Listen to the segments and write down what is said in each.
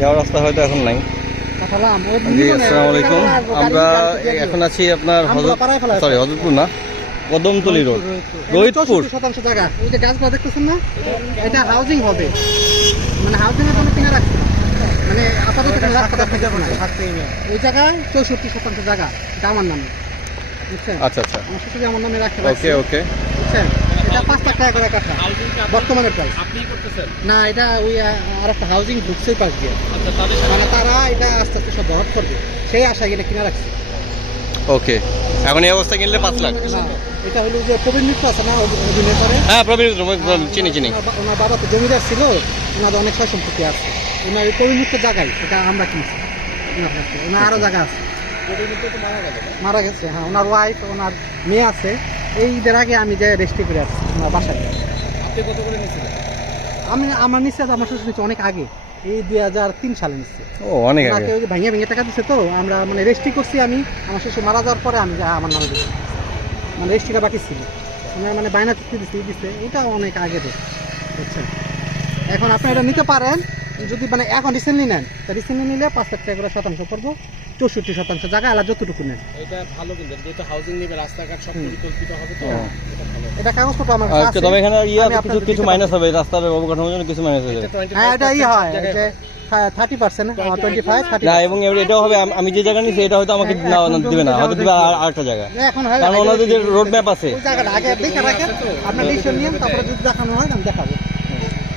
যাওয়ার রাস্তা হয়তো এখন নাই। জি আসসালামু আলাইকুম। আমরা এখন আছি আপনার হযরতপুর না, কদমতলী রোড, রোহিতপুর। 70% জায়গা ওই যে গাছগুলো দেখতেছেন না, এটা হাউজিং হবে, মানে হাউজিং এর জন্য কিনে রাখছে, মানে আপাতত কোনো রাস্তা থাকবে না ওই জায়গায়। 64% জায়গা এটা আমার নামে, বুঝছেন? আচ্ছা আচ্ছা, আমার শ্বশুর আমার নামে রাখতে ওকে ওকে, বুঝছেন? এটা 5 লাখ টাকা করে কাঠা বর্তমানে প্রাইস। আপনি করতেছেন না, এটা ওই আর একটা হাউজিং ঢুকছে পাশ দিয়ে, আচ্ছা তাদের সাথে মানে তারা এটা আস্তে আস্তে সব ব্যবহার করবে, সেই আশায় এটা কিনে রাখছে। ওকে। এখন এই অবস্থা কিনলে 5 লাখ। না, এটা হলো যে প্রবীণ মিত্র আছে না, অভিনেতারে। হ্যাঁ প্রবীণ, চিনি চিনি। ওনার বাবা তো জমিদার ছিল, ওনাদের অনেক সয় সম্পত্তি আছে। ওনার এই প্রবীণ মিত্র জায়গায় এটা আমরা কিনছি ওনার কাছে। ওনার আরও জায়গা আছে, মারা গেছে। হ্যাঁ, ওনার ওয়াইফ, ওনার মেয়ে আছে। এই ঈদের আগে আমি যে রেজিস্ট্রি করে আসছি ওনার বাসায়। আপনি কত করে নিয়েছিলেন? আমার নিচ্ছে, আমার শ্বশুর নিচ্ছে অনেক আগে, এই 2003 সালে নিচ্ছে। ও অনেক আগে। ওনাকে ভেঙে ভেঙে টাকা দিচ্ছে, তো আমরা মানে রেজিস্ট্রি করছি। আমি আমার শ্বশুর মারা যাওয়ার পরে আমি আমার নামে দিচ্ছি, মানে রেজিস্ট্রিটা বাকি ছিল। ওনার মানে বায়না চুক্তি দিচ্ছে, এটা অনেক আগে দেয়, বুঝছেন? এখন আপনি এটা নিতে পারেন যদি মানে এখন রিসেন্টলি নেন, তা রিসেন্টলি নিলে 5 লাখ টাকা করে শতাংশ পড়বো। 64% জায়গা আলাদা যতটুকু নেন। এটা ভালো, কিন্তু যেহেতু হাউজিং নেবে, রাস্তাঘাট সব পরিকল্পিত হবে, তো এটা ভালো। এটা কাগজপত্র আমার কাছে আচ্ছা, আছে। তবে এখানে আমি আপনাদের কিছু দিতে মাইনাস হবে, রাস্তার অবকাঠামোর জন্য কিছু মাইনাস হয়ে যাবে। হ্যাঁ, এটাই হয় যে 30%, 25, 30। না, এবং এটাও হবে আমি যে জায়গা নিচ্ছি এটা হয়তো আমাকে না দিবে না, হয়তো দিবে আরেকটা জায়গা, এখন হয় কারণ ওনাদের যে রোড ম্যাপ আছে। ওই জায়গাটা আগে দেখে রাখেন, আপনার ডিসিশন নিন, তারপরে যদি দেখানো হয় আমি দেখাবো।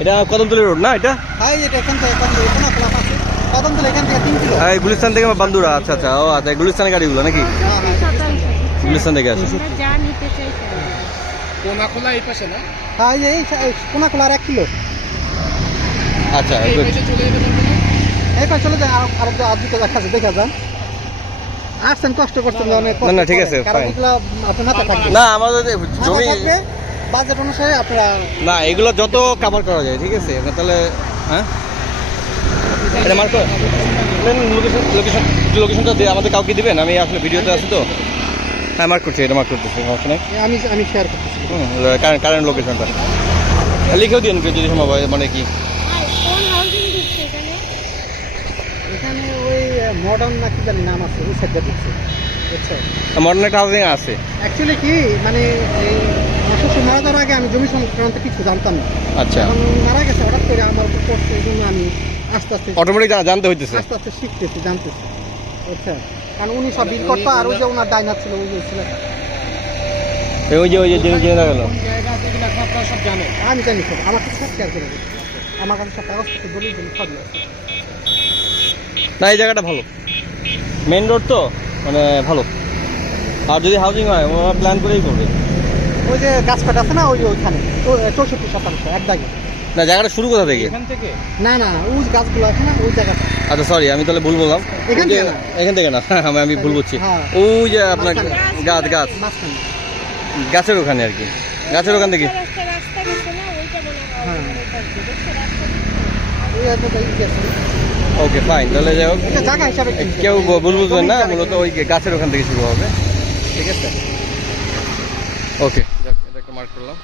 এটা কদমতলী রোড না এটা? হ্যাঁ, এটা এখান থেকে কোনো ক্লাব আছে, কদমতলী এখান থেকে 3 কিলো। হ্যাঁ, গুলিস্তান থেকে বান্দুরা। আচ্ছা আচ্ছা, ও আচ্ছা, গুলিস্তানের গাড়িগুলো নাকি? গুলিস্তান থেকে আসে। যা নিতে চাই কোনাখোলা এই পাশে না, হ্যাঁ, এই কোনা খোলার 1 কিলো। আচ্ছা, এই good. পাশে চলে যেতে পারবেন না? এই পাশে চলে যায়, আর দুটো দেখা আছে, দেখা যান। আসছেন, কষ্ট করছেন অনেক। না, না, ঠিক আছে, কারণ fine. এগুলো আপনার মাথা থাকবে না আমাদের জমি বাজেট অনুসারে আপনারা। না, এগুলো যত কভার করা যায়, ঠিক আছে? তাহলে হ্যাঁ, এটা মার্ক কর, লোকেশনটা দিয়ে আমাদের কাউকে দিবেন। আমি আসলে ভিডিওতে আছি তো। হ্যাঁ, মার্ক করছি, এটা মার্ক করতেছি, সমস্যা নেই। আমি শেয়ার করতেছি। কারেন্ট লোকেশনটা লিখেও দিন যদি সম্ভব হয়, মানে কি কোন হাউজিং ঢুকছে এখানে? এখানে ওই মডার্ন না কি জানি নাম আছে, ওই সাইডটা দিচ্ছে, বুঝছো? মডার্ন একটা হাউজিং আছে। অ্যাকচুয়ালি কি মানে এই আমার শ্বশুর মারা যাওয়ার আগে আমি জমি সংক্রান্ত কিছু জানতাম না। আচ্ছা, এখন মারা গেছে, হঠাৎ করে আমার উপর পড়ছে, এই জন্য আমি আস্তে আস্তে অটোমেটিক জানতে হইতেছে। আস্তে আস্তে শিখতেছি, জানতেছি, বুঝছো? কারণ উনি সব বিল করতো, আর ওই যে ওনার ডাইনার ছিল, ওই যে ছিল। ওই যে জেনে দেখা গেল। কোন জায়গা আছে এগুলো এখন আপনারা সব জানেন। আমি জানি সব, আমার কাছে সব শেয়ার করে দেবো। আমার কাছে সব কাগজপত্র দলিল সবই আছে। না, এই জায়গাটা ভালো, মেন রোড তো, মানে ভালো। আর যদি হাউজিং হয় ওরা প্ল্যান করেই করবে। ওই যে গাছপাট আছে না, ওইখানে 64% এক দাগে। না, জায়গাটা শুরু কোথা থেকে? এখান থেকে না, ওই গাছগুলো আছে না, ওই জায়গাটা। আচ্ছা সরি, আমি তাহলে ভুল বললাম। এখান থেকে না। এখান থেকে না, আমি ভুল বলছি। হ্যাঁ। ওই যে আপনার গাছ মাঝখানে। গাছের ওখানে আর কি, গাছের ওখান থেকে। রাস্তা গেছে না, ওইটা মনে হয় হ্যাঁ। রাস্তা গেছে। ওই এতটা ই আছে। ওকে ফাইন, তাহলে যাই হোক, এটা জায়গা হিসাবে কিনছে। কেউ ভুল বুঝবেন না, জমির মূলত জায়গা ওই গাছের ওখান থেকে শুরু হবে, ঠিক আছে? ওকে, এটা একটা মার্ক করলাম।